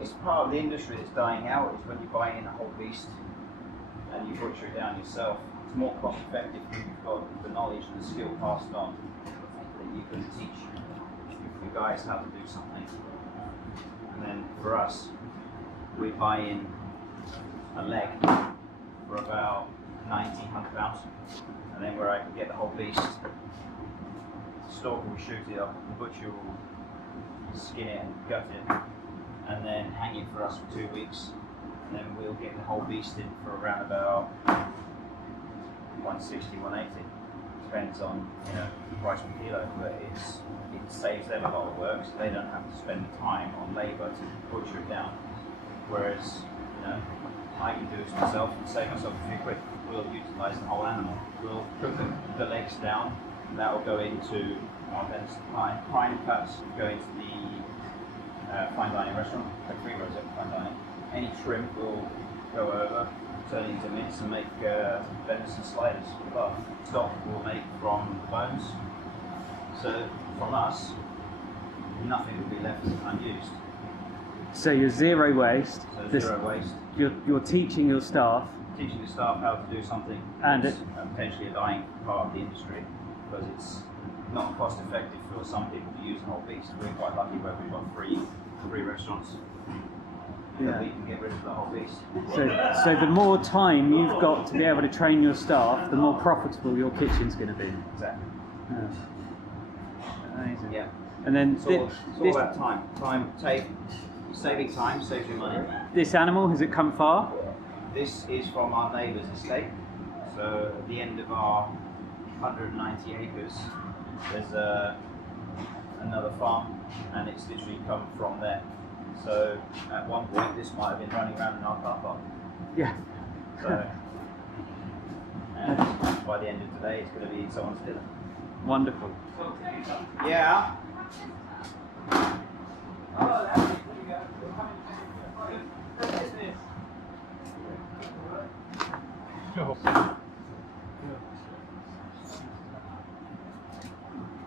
It's part of the industry that's dying out, is when you buy in a whole beast and you butcher it down yourself. It's more cost effective if you've got the knowledge and the skill passed on that you can teach the guys how to do something. And then for us, we buy in a leg for about 100 pounds, and then where I can get the whole beast, the stalker will shoot it up, the butcher will skin it and gut it, and then hang it for us for 2 weeks, and then we'll get the whole beast in for around about 160, 180. Depends on the price per kilo, but it saves them a lot of work, so they don't have to spend the time on labour to butcher it down. Whereas I can do it myself and save myself a few quid. We'll utilise the whole animal. We'll cook the legs down. That will go into our venison pie. Prime cuts go into the fine dining restaurant, like 3 rows at fine dining. Any trim will go over, turn into mince and make venison sliders for above. Stock we'll make from bones. So from us, nothing will be left unused. So you're zero waste. So zero waste. You're teaching your staff. Teaching the staff how to do something And that's potentially a dying part of the industry, because it's not cost effective for some people to use the whole beast. We're quite lucky where we've got three restaurants that we can get rid of the whole beast. So the more time you've got to be able to train your staff, the more profitable your kitchen's going to be. Exactly. Yeah. Amazing. Yeah. And then It's all about time. Saving time saves you money. This animal, has it come far? This is from our neighbour's estate. So at the end of our 190 acres, there's another farm, and it's literally come from there. So at one point, this might have been running around in our car park. Yeah. So, and by the end of today, it's going to be someone's dinner. Wonderful. Yeah.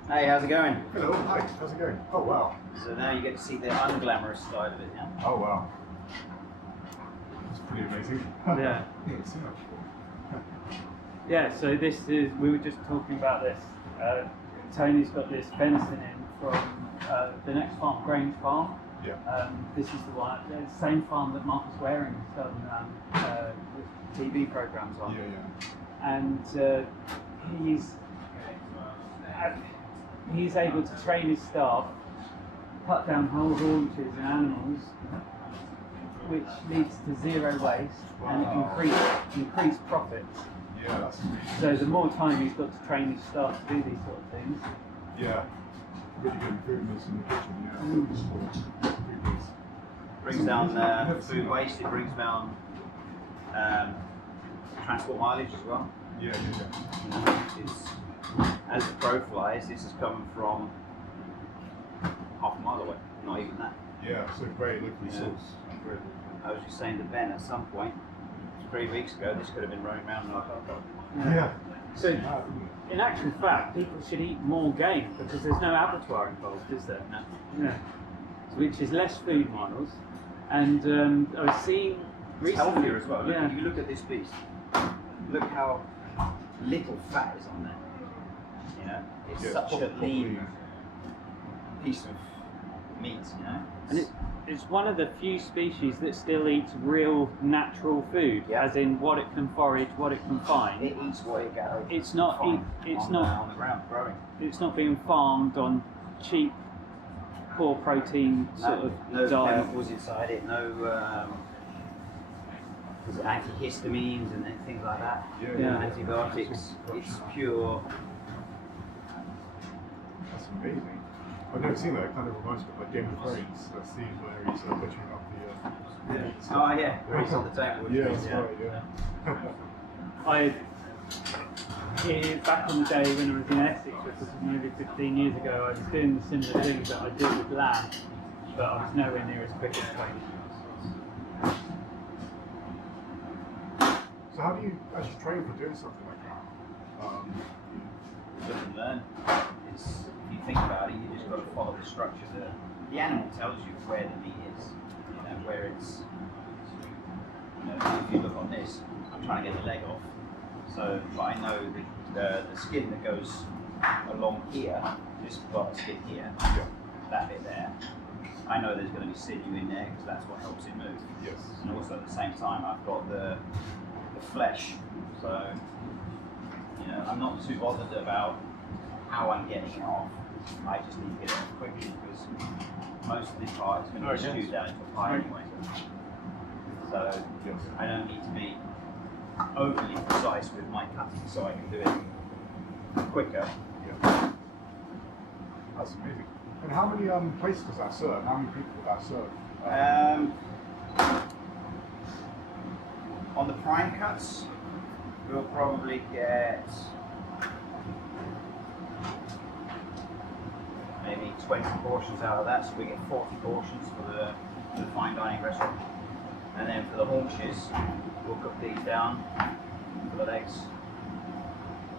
Hey, how's it going? Hello, hi, how's it going? Oh wow. So now you get to see the unglamorous side of it now. Oh wow. That's pretty amazing. Yeah. Yeah, so this is, we were just talking about this. Tony's got this venison in from the next farm, Grange Farm. Yeah. This is the one, the same farm that Marcus Waring has done TV programs on. Yeah, yeah. And he's able to train his staff, cut down whole haunches and animals, which leads to zero waste and increased profits. Yeah, that's amazing. So the more time he's got to train his staff to do these sort of things. Yeah. Really good improvements in the kitchen, yeah. Brings down food waste, it brings down transport mileage as well. Yeah, yeah, It's, as the crow flies, this has come from half a mile away, not even that. yeah, so very locally sourced. I was just saying to Ben, at some point, 3 weeks ago, this could have been running around in our car park. Yeah. So in actual fact, people should eat more game because there's no abattoir involved, is there? No. Yeah. Which is less food miles. And I was seeing It's recently, healthier as well. yeah. If you look at this beast, look how little fat is on there. It's Yeah, such a properly. lean piece of meat, And it's one of the few species that still eats real natural food, Yeah. as in what it can forage, what it can find. It eats what it gathers. It's not on the ground growing. It's not being farmed on cheap, poor protein sort of no diet. chemicals inside it, no antihistamines and things like that. Yeah. Antibiotics. It's pure. That's amazing. I've never seen that. It kind of reminds me of like Game of Thrones, that scene where he's butchering up the meat. Oh yeah, where it's on the table. Yeah, that's right, yeah. Back in the day when I was in Essex, which was maybe 15 years ago, I was doing the similar things that I did with lamb, but I was nowhere near as quick as Tony. So how do you actually train for doing something like that? Live and learn. If you think about it, you just got to follow the structure. The animal tells you where the meat is, where it's. If you look on this, I'm trying to get the leg off. So, but I know the skin that goes along here, this part of skin here, that bit there. I know there's going to be sinew in there because that's what helps it move. Yes. And also at the same time, I've got the flesh. So, I'm not too bothered about how I'm getting it off. I just need to get it off quickly because most of this part is going to be stewed down into a pie anyway. So I don't need to be overly precise with my cutting, so I can do it quicker. Yeah. That's amazing. And how many places does that serve? How many people does that serve? On the prime cuts, we'll probably get maybe 20 portions out of that, so we get 40 portions for the fine dining restaurant. And then for the haunches, we'll cook these down. For the legs,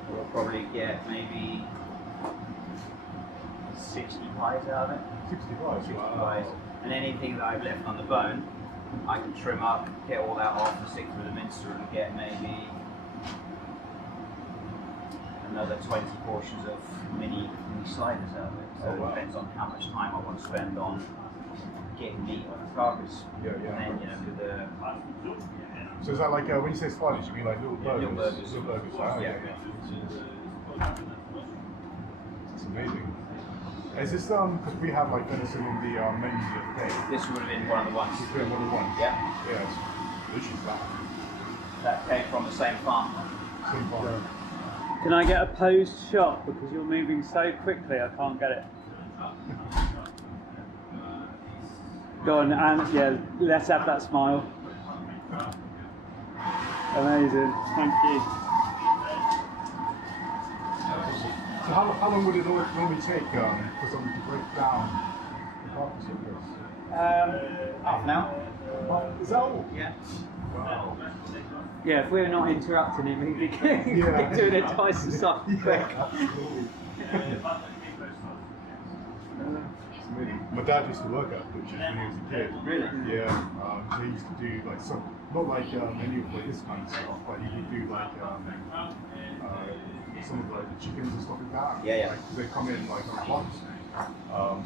we'll probably get maybe 60 pies out of it. 60 pies. 60 pies. And anything that I've left on the bone, I can trim up, get all that off, and stick through the mincer and get maybe another 20 portions of mini sliders out of it. So it depends on how much time I want to spend on getting meat on the carcass. Yeah. And then, with the... So is that like, when you say sliders, you mean like little burgers? Little burgers. Little burgers, right? Yeah. That's amazing. Is this, because we have like venison in the menu the other day. This would have been one of the ones. It's been one of the ones. Yeah. Yeah, it's literally flat. That came from the same farm. Same farm. Can I get a posed shot because you're moving so quickly I can't get it. Go on, and yeah, let's have that smile. Amazing, thank you. So how long would it normally take for someone to break down the carcass of this? Half an hour. Is that all? Yeah. Wow. Yeah, if we're not interrupting him, he'd be doing it twice as quick. Absolutely. My dad used to work at butchers when he was a kid. Really? Yeah. He used to do like some, not like any of like this kind of stuff, but he would do like some of like the chickens and stuff like that. Yeah. Like, they come in like on blocks.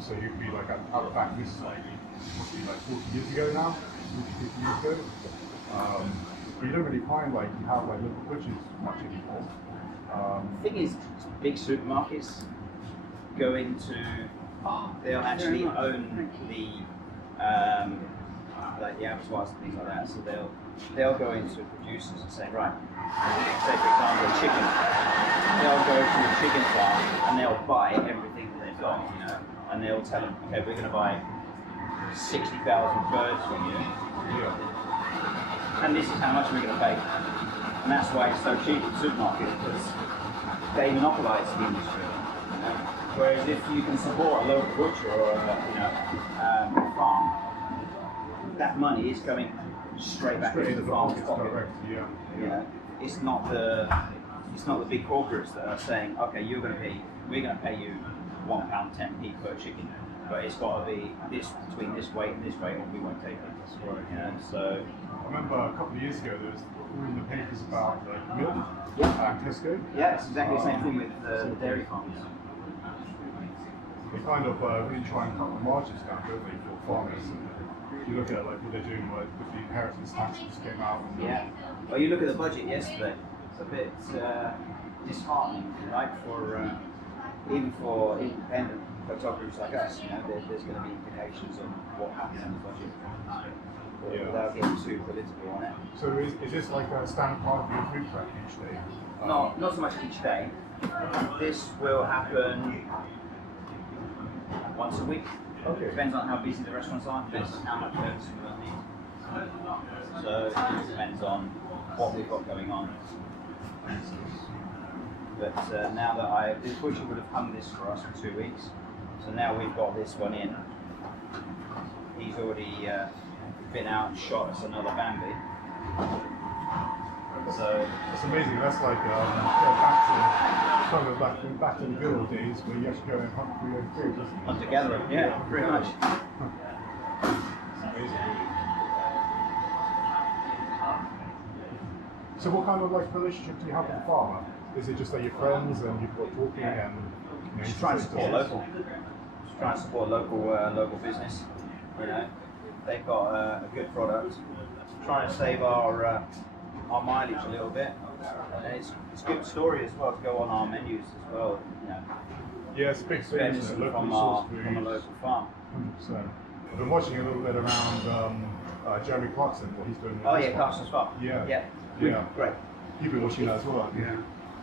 So you'd be like at the back. This is like must be like 40 years ago now, 40, 50 years ago. But you don't really find like you have like local butchers much anymore. The thing is, big supermarkets go into. They'll actually own the like the abattoirs and things like that. So they'll go into producers and say, right, say for example a chicken. They'll go to a chicken farm and they'll buy everything that they've got, and they'll tell them, okay, we're going to buy 60,000 birds from you, and this is how much we're going to pay. And that's why it's so cheap in supermarkets, because they monopolise the industry. Whereas if you can support a local butcher or a farm, that money is coming straight back into the farmer's pocket. It's not the big corporates that are saying, okay, we're going to pay you £1.10p per chicken, but it's got to be this between this weight and this weight, or we won't take it. Right. So I remember a couple of years ago there was all in the papers about like milk and Tesco. yeah, it's exactly the same thing with the dairy farms. They kind of really try and cut the margins down, don't they, for farmers? And you look at like what they're doing with the inheritance tax that just came out. And, Yeah. Well, you look at the budget yesterday. It's a bit disheartening, right? For even for independent photographers like us, there's going to be implications on what happens in the budget. Without getting too political on it. So is this like a standard part of your food prep each day? Not so much each day. This will happen once a week. Okay. Depends on how busy the restaurants are, depends on how much venison we'll need. So it depends on what we've got going on. But now that this butcher would have hung this for us for 2 weeks, so now we've got this one in. He's already been out and shot us another Bambi. So it's amazing. That's like back to kind of back in the good old days where you actually go and hunt for your own food, isn't it? Hunt together, yeah, pretty much. It's amazing. So what kind of like relationship do you have with the farmer? Is it just that you're friends and you've got talking and Just trying to support local. Just trying to support local business. You know, they've got a good product. Trying to save our mileage a little bit, and it's a good story as well to go on our menus as well. You know, yeah, it's a big thing, venison isn't it? from Locally a sourced local farm. 100%. I've been watching a little bit around Jeremy Clarkson, what he's doing. Oh yeah, Carson's farm. Yeah. Yeah. Yeah. Great. You've been watching that as well. Yeah.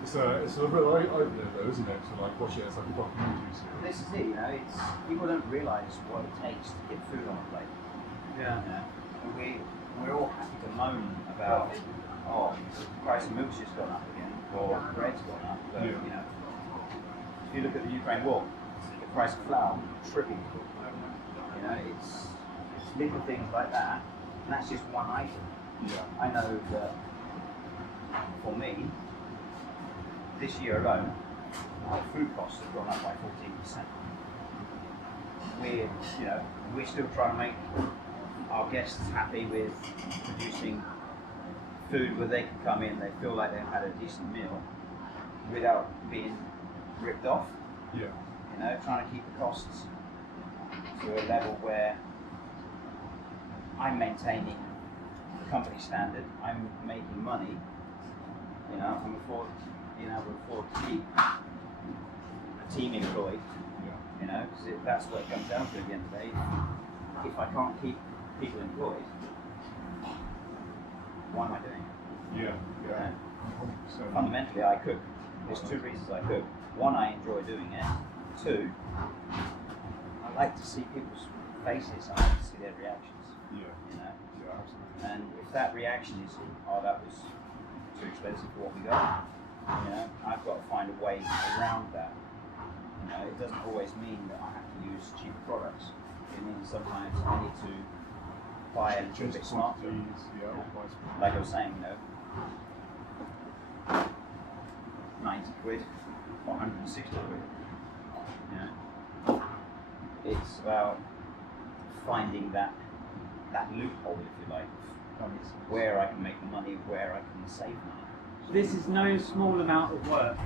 It's a real eye-opener though, isn't it? To like watch it as like a documentary series. This is it. You know, it's people don't realise what it takes to get food on a plate. Yeah. You know, and we're all happy to moan about, oh, the price of milk's just gone up again, or bread's gone up. But Yeah. you know, if you look at the Ukraine war, the price of flour tripled. You know, it's little things like that, and that's just one item. Yeah. I know that for me, this year alone, our food costs have gone up by 14%. We're still trying to make our guests happy with producing food where they can come in, they feel like they've had a decent meal without being ripped off. Yeah. You know, trying to keep the costs to a level where I'm maintaining the company standard, I'm making money, you know, I'm being able to afford to keep a team employed, Yeah. you know, because that's what it comes down to at the end of the day. If I can't keep people employed, why am I doing it? Yeah. Yeah. You know? 100%. Fundamentally, I cook. There's two reasons I cook. One, I enjoy doing it. Two, I like to see people's faces. I like to see their reactions. Yeah. You know, Yeah. Absolutely. and if that reaction is, oh, that was too expensive for what we got, you know, I've got to find a way around that. You know, it doesn't always mean that I have to use cheaper products. It means sometimes I need to buy a little bit smarter. quantities, yeah. Buy smart. Like I was saying, you know, 90 quid or 160 quid. You know, it's about finding that loophole, if you like, That makes sense. where I can make money, where I can save money. This is no small amount of work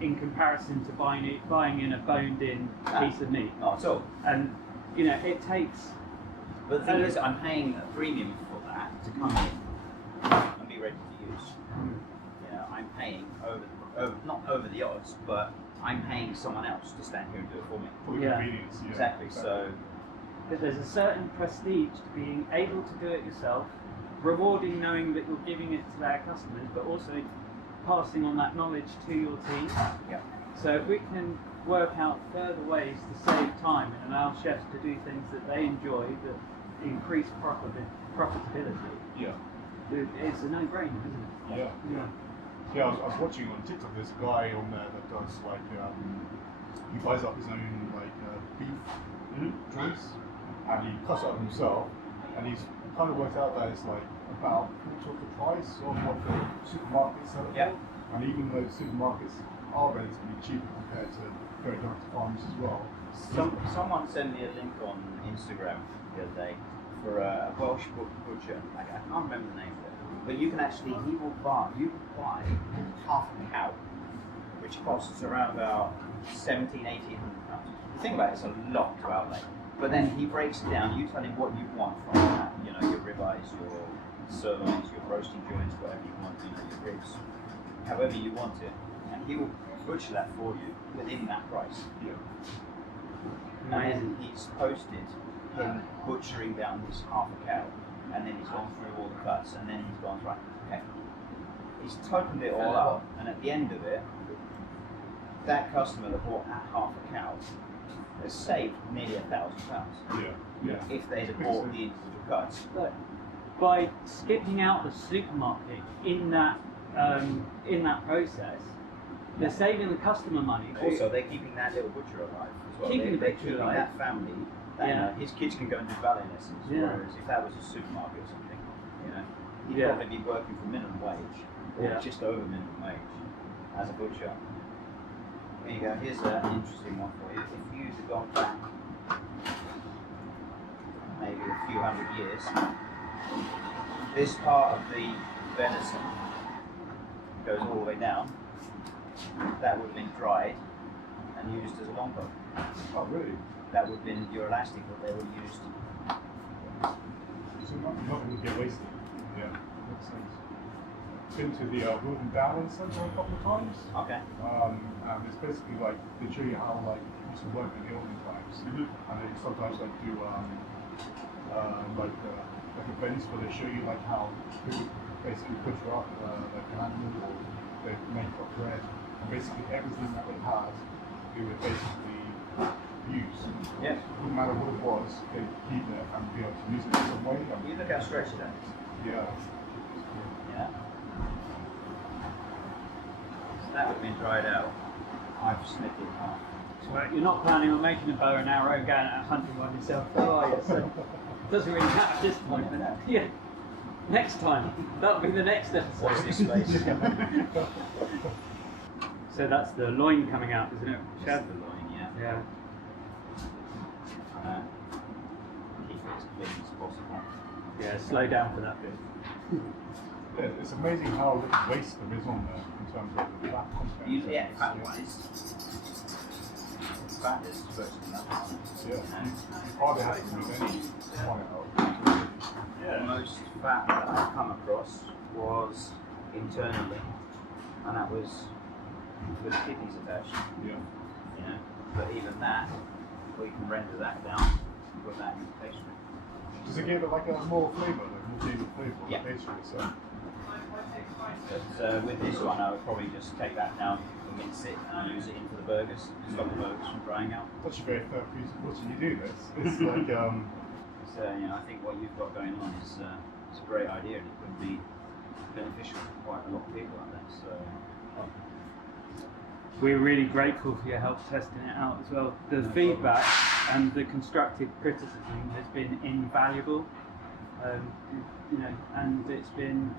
in comparison to buying in a boned-in piece of meat. Not at all. And you know, it takes. But the thing is, I'm paying a premium for that to come in and be ready to use. You know, I'm paying not over the odds, but I'm paying someone else to stand here and do it for me. For the Yeah. convenience. Yeah. Exactly. So, But there's a certain prestige to being able to do it yourself, rewarding knowing that you're giving it to their customers, but also passing on that knowledge to your team. yeah. So if we can work out further ways to save time and allow chefs to do things that they enjoy that increase profitability, Yeah. it's a no-brainer, isn't it? Yeah. Yeah. Yeah, I was watching on TikTok. There's a guy on there that does like he buys up his own like beef joints and he cuts it up himself, and he's kind of worked out that it's like about quarter of the price of what the supermarkets sell it Yeah. for. And even though supermarkets are relatively cheaper compared to going down to farms as well. Someone sent me a link on Instagram the other day for a Welsh butcher. I can't remember the name of it, but you can actually you can buy half a cow, which costs around about 1,700–1,800 pounds. You think about it, it's a lot to outlay. But then he breaks it down. You tell him what you want from that. You know, your ribeyes, your sirloins, your roasting joints, whatever you want. You know, your ribs, however you want it, and he will butcher that for you within that price. Yeah. And he's posted him butchering down this half a cow, and then he's gone through all the cuts, and then he's gone, right, okay. He's totaled it all up, and at the end of it, that customer that bought that half a cow has saved nearly £1,000 Yeah. Yeah. if they'd have bought the individual cuts. But by skipping out the supermarket in that process, they're saving the customer money. Also, they're keeping that little butcher alive as well. Keeping the they're butcher keeping alive. that family. That, you Yeah. know, his kids can go and do ballet lessons. Yeah. Whereas if that was a supermarket or something, you know, he'd Yeah. probably be working for minimum wage or Yeah. just over minimum wage as a butcher. There you go. Here's an interesting one for you. If you'd have gone back maybe a few hundred years, this part of the venison goes all the way down. That would have been dried and used as a longbow. Oh, really? That would have been your elastic that they would have used. So nothing would get wasted. Yeah, makes sense. Been to the Wilton Dowlands Centre a couple of times. Okay. And it's basically like they show you how like it used to work in the olden times, and they sometimes like do like events where they show you like how people basically butcher up like an animal or they make up bread, and basically everything that they had, they would basically use. Yeah. No matter what it was, they'd keep it and be able to use it in some way. You look how stretched that is. Yeah. Yeah. So that would have been dried out. I've snipped it in half. Well, you're not planning on making a bow and arrow going out hunting one yourself, though, are you? So it doesn't really matter at this point. But yeah, next time. That'll be the next episode. Watch this space. So that's the loin coming out, isn't it? Shad the loin, yeah. Yeah. Keep it as clean as possible. Yeah, slow down for that bit. Yeah, it's amazing how little waste there is on there in terms of the fat content. Yeah, fat-wise. Fat is virtually nothing. Yeah, you hardly have to move any on it out. The most fat that I've come across was internally, and that was with kidneys attached. Yeah. You know, but even that, we can render that down with that in the pastry. Does it give it like a more flavour, like more flavor flavour on Yeah. the pastry itself? But with this one, I would probably just take that down, mince it, and use it in for the burgers, stop the burgers from drying out. Such a very therapeutic. Watching you do this, it's like So you know, I think what you've got going on is it's a great idea, and it could be beneficial for quite a lot of people out there. So. We're really grateful for your help testing it out as well. The feedback and the constructive criticism has been invaluable, you know, and it's been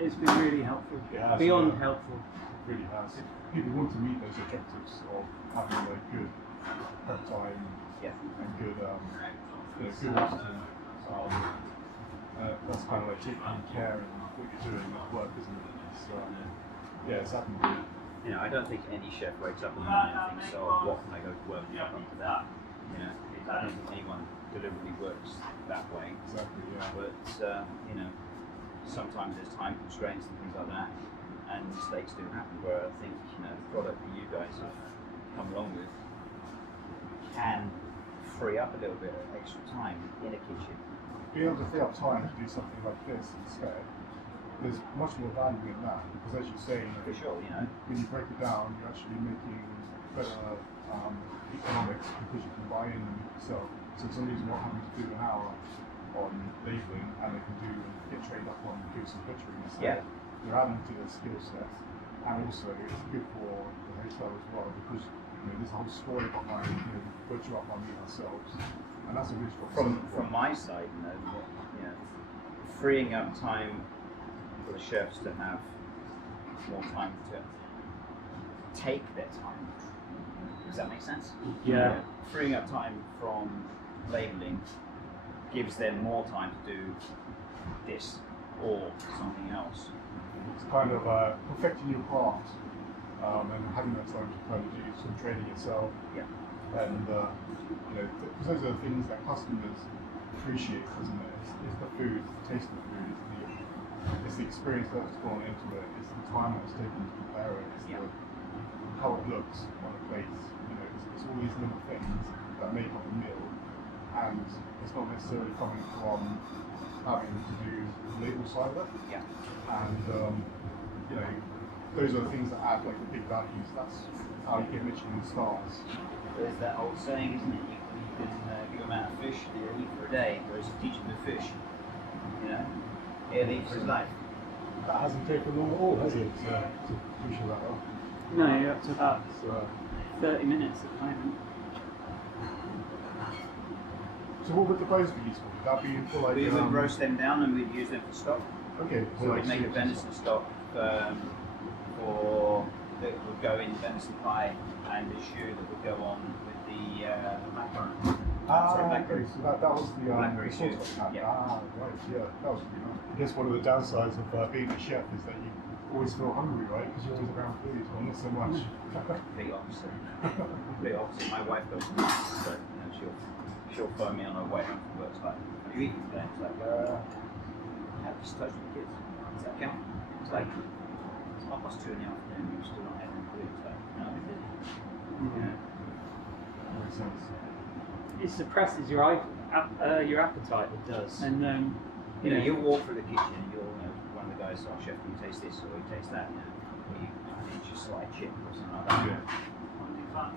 really helpful, It has, beyond yeah. helpful. it really has. If people want to meet those objectives of having a good prep time Yeah. and good, good autism, that's kind of like taking care and what you're doing at work, isn't it? So, yeah, it's happened. You know, I don't think any chef wakes up in the morning and thinks, "Oh, what can I go to work and up to that?" You know, I don't think anyone deliberately works that way. Exactly, yeah. But you know, sometimes there's time constraints and things like that, and mistakes do happen. Where I think you know the product that you guys have come along with can free up a little bit of extra time in a kitchen. Being able to free up time to do something like this instead, there's much more value in that because, as you say, For sure, you know. when you break it down, you're actually making better economics because you can buy in and yourself. So somebody's not having to do an hour on labelling, and they can get trained up on do some butchering instead. Yeah. You're adding to their skill set, and also it's good for the hotel as well because there's a whole story behind butcher up our meat ourselves, and that's a really strong. From my side, you know, freeing up time for the chefs to have more time to take their time. Does that make sense? Yeah. Freeing up time from labelling gives them more time to do this or something else. It's kind of perfecting your craft and having that time to kind of do some training yourself. Yeah. And because those are the things that customers appreciate, isn't it? It's the food, the taste of the food, it's the experience that's gone into it, it's the time that's taken to prepare it, it's how it looks on a plate. It's all these little things that make up a meal, and it's not necessarily coming from having to do the label side of it. Yeah. And those are the things that add like the big values. That's how you get Michelin stars. There's that old saying, isn't it? You can give a man a fish that he'll eat for a day, whereas you teach him to fish, he'll eat for his life. That hasn't taken long at all, has it, to push that up? No, you're up to about 30 minutes at the moment. So what would the bows be used for? Would that be for like... We would roast them down and we'd use them for stock. Okay. So we'd make a venison stock for that would go in venison pie and the choux that would go on with the macaron. Okay, so that was the Blackberry the sauce choux. that you had. Yeah. Right, yeah, that was pretty nice. I guess one of the downsides of being a chef is that you always feel hungry, right? Because you're always around food, well, not so much. Complete opposite. Complete opposite. My wife goes, so, you know, she'll phone me on her way home from work. It's like, "Are you eating today?" It's like, I have just touched the kids. Does that count? It's like, it's 2:30 in the afternoon. You're still not having food. It's like, no, I'm busy. Yeah. Makes sense. It suppresses your appetite. It does. And You know, you walk through the kitchen and you'll, you know, one of the guys, "Oh, chef, can you taste this or you taste that?" You know, or you eat your slight chip or something like that. Yeah.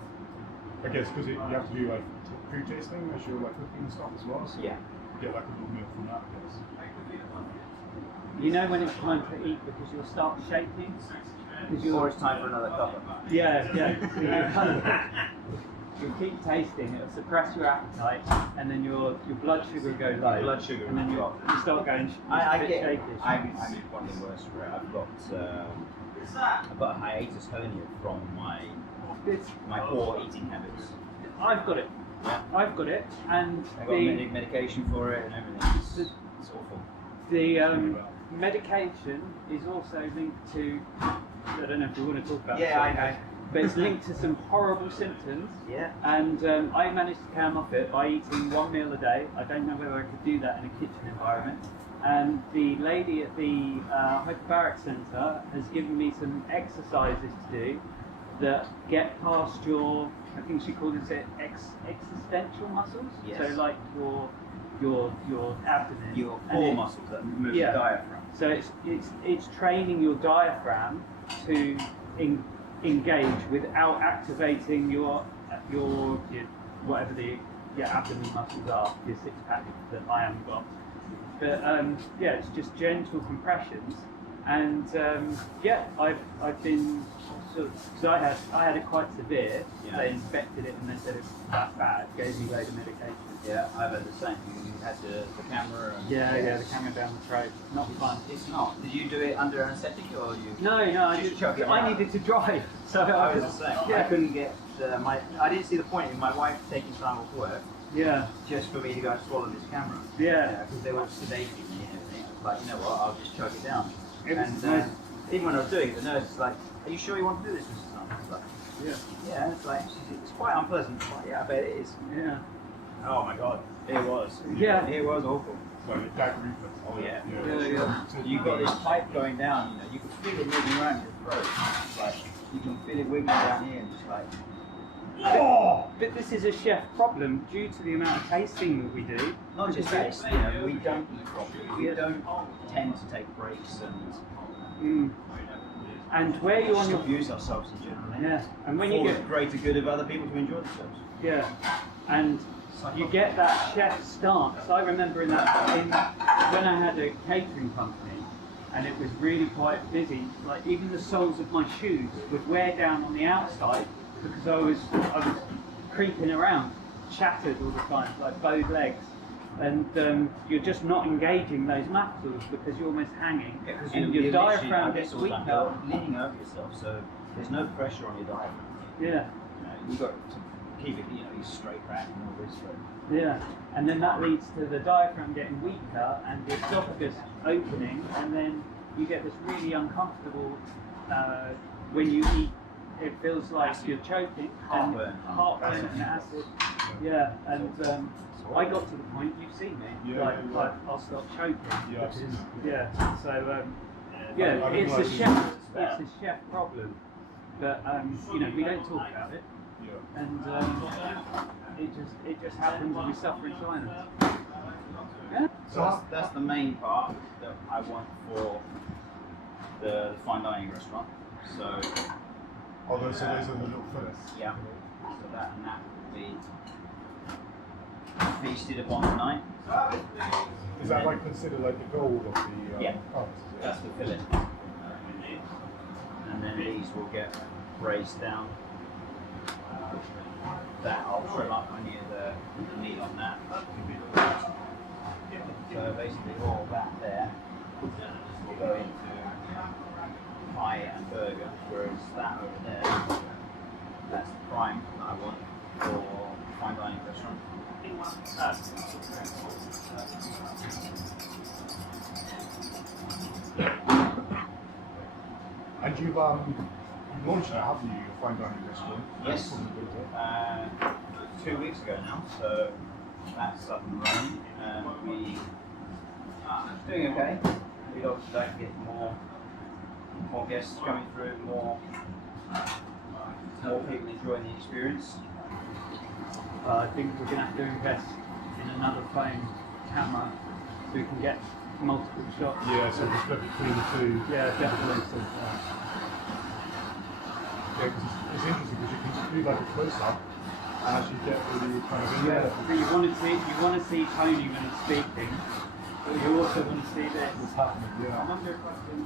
I guess because you have to do like food tasting as you're like cooking and stuff as well. So Yeah. you get like a little meal from that, I guess. you know when it's time to eat because you'll start shaking. Because Or it's time for another cuppa. Yeah. So you keep tasting, it'll suppress your appetite, and then your blood sugar will go low. Blood sugar and then will you, drop. you start going I a bit get. shaky. I'm one of the worst for it. I've got a hiatus hernia from my poor eating habits. I've got it. Yeah. I've got it, and I got medication for it and everything. It's awful. the medication is also linked to. I don't know if we want to talk about. Yeah, it, I. But it's linked to some horrible symptoms. Yeah. And I managed to come off it by eating one meal a day. I don't know whether I could do that in a kitchen environment. And the lady at the hyperbaric centre has given me some exercises to do that get past your, I think she calls it existential muscles. Yes. So like your abdomen. Your And core it- muscles that move Yeah. the diaphragm. So it's training your diaphragm to engage without activating your whatever your abdomen muscles are, your six pack that I haven't got. But yeah, it's just gentle compressions, and I've been because I had it quite severe. Yeah. They inspected it and they said it's that bad. Gave me a load of medication. Yeah, I've had the same. You had the camera. And Yeah, the camera down the throat. Not fun. It's not. Did you do it under anaesthetic or you? No, Just chuck it I out. needed to drive, so I was the same. Yeah. I couldn't get I didn't see the point in my wife taking time off work Yeah, just for me to go and swallow this camera. yeah. Because they were sedating me and everything. I was like, you know what? I'll just chug it down. It was And nice. even when I was doing it, the nurse was like, "Are you sure you want to do this, Mrs. Sun?" I was like, Yeah, "Yeah." It's like it's quite unpleasant. But yeah, I bet it is. yeah. Oh my god, it was. Yeah. It was awful. So the gag reflex. Oh yeah. Yeah. So You've got this pipe going down, you know, you can feel it moving around your throat. It's like, you can feel it wiggling down here and just like, But this is a chef problem due to the amount of tasting that we do. not just this, you know, we don't eat properly. We don't tend to take breaks Mm. And where you're on your abuse ourselves in general. yeah, and when you For get the greater good of other people to enjoy themselves. yeah, and you get that chef stance. I remember when I had a catering company, and it was really quite busy. Like even the soles of my shoes would wear down on the outside because I was creeping around, shattered all the time, like bowed legs. And you're just not engaging those muscles because you're almost hanging, Because and your diaphragm gets gets weaker. You're leaning over yourself, so there's no pressure on your diaphragm. Yeah, You know, you've got to keep it, you know, straight back and all this straight. yeah. And then that leads to the diaphragm getting weaker and the esophagus opening, and then you get this really uncomfortable when you eat. It feels like you're choking, Heartburn. and heartburn and acid. Yeah, and I got to the point. You've seen me. Yeah, like yeah. I'll start choking. Yeah, because, absolutely. yeah. So I yeah, don't it's like a it. chef. It's a chef problem, but you know we don't talk about it, Yeah. and it just happens and we suffer in silence. Yeah. So that's the main part that I want for the fine dining restaurant. So Although, so those are the little fillets. yeah, so that will be feasted upon tonight. Is that like considered like the gold of the Yeah. carcass? That's the fillet. And then these will get braised down. That I'll trim up any of the meat on that. So basically all that there will go into pie and burger, whereas that over there, that's the prime that I want for fine dining restaurant. And you've launched it, haven't you? Your fine dining restaurant. Yes. 2 weeks ago now, so that's up and running. We doing okay. We'd obviously like to get more guests coming through, more people enjoying the experience. I think we're going to have to invest in another phone camera so we can get multiple shots. Yeah, so the split between the two. Yeah, definitely. So, Yeah, because it's interesting because you can do like a close up and actually get really kind of in there. so you want to see Tony when he's speaking, but you also want to see this. What's happening? I Yeah. wonder if I can.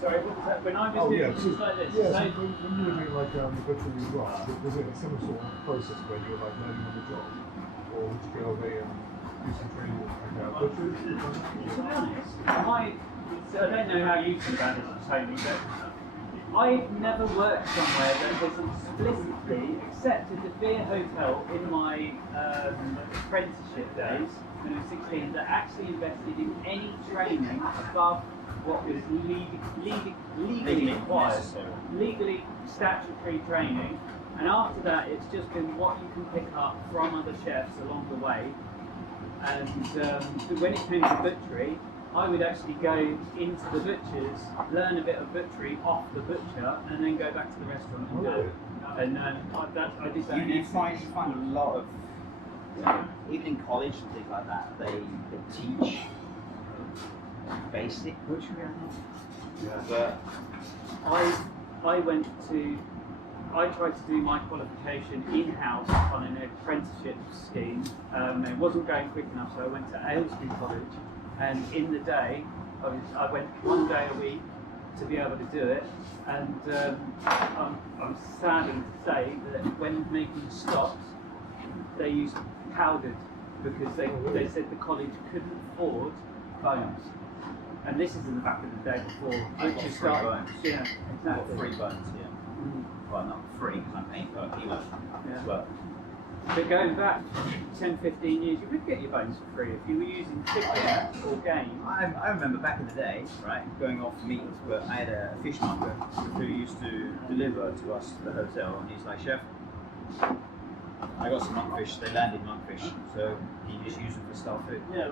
Sorry, what was that? When I was Oh doing yeah, things like this. yeah. so- So when you were doing like the butchery as well, was it a similar sort of process where you were like learning on the job, or would you go away and do some training with like butchers? To be honest, so I don't know how you feel about this, Tony, but I've never worked somewhere that has explicitly accepted the Beer Hotel in my apprenticeship days when I was 16 that actually invested in any training above what was legally required, legally statutory training. And after that, it's just been what you can pick up from other chefs along the way. And when it came to butchery, I would actually go into the butchers, learn a bit of butchery off the butcher, and then go back to the restaurant and do it. And I did that. You find a lot of, even in college and things like that, they teach basic butchery, I think. Yeah. But I tried to do my qualification in-house on an apprenticeship scheme. It wasn't going quick enough, so I went to Aylesbury College. And in the day, I went 1 day a week to be able to do it. And I'm saddened to say that when making stocks, they used powdered because they said the college couldn't afford bones. And this is in the back of the day before I got butchers free started. bones. Yeah, I've got exactly. free bones, yeah. Well, not free because I'm paying per kilo. Yeah. But But going back 10, 15 years, you could get your bones for free if you were using chicken or game. I remember back in the day, right, going off meals, where I had a fishmonger who used to deliver to us to the hotel, and he's like, "Chef, I got some monkfish. They landed monkfish, so you just use them for style food." Yeah,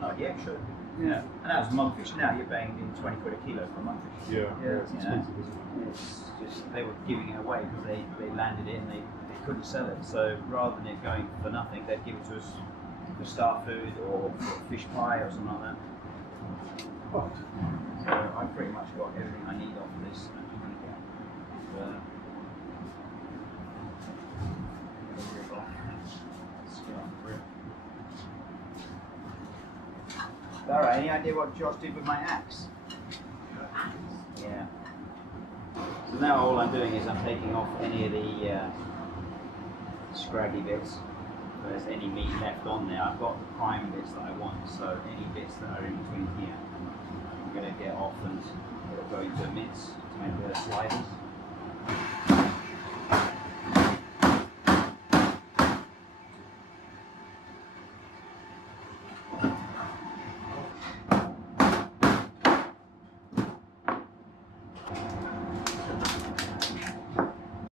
Like, yeah, sure. yeah. And that was monkfish. Now you're paying in 20 quid a kilo for monkfish. Yeah, Yeah. it's expensive, isn't it? It's just they were giving it away because they landed it and they couldn't sell it. So rather than it going for nothing, they'd give it to us for star food or for fish pie or something like that. Oh, So I pretty much got everything I need off of this. Alright, any idea what Josh did with my axe? Yeah. So now all I'm doing is I'm taking off any of the scraggy bits. If there's any meat left on there, I've got the prime bits that I want, so any bits that are in between here, I'm going to get off and go into a mince to make the sliders.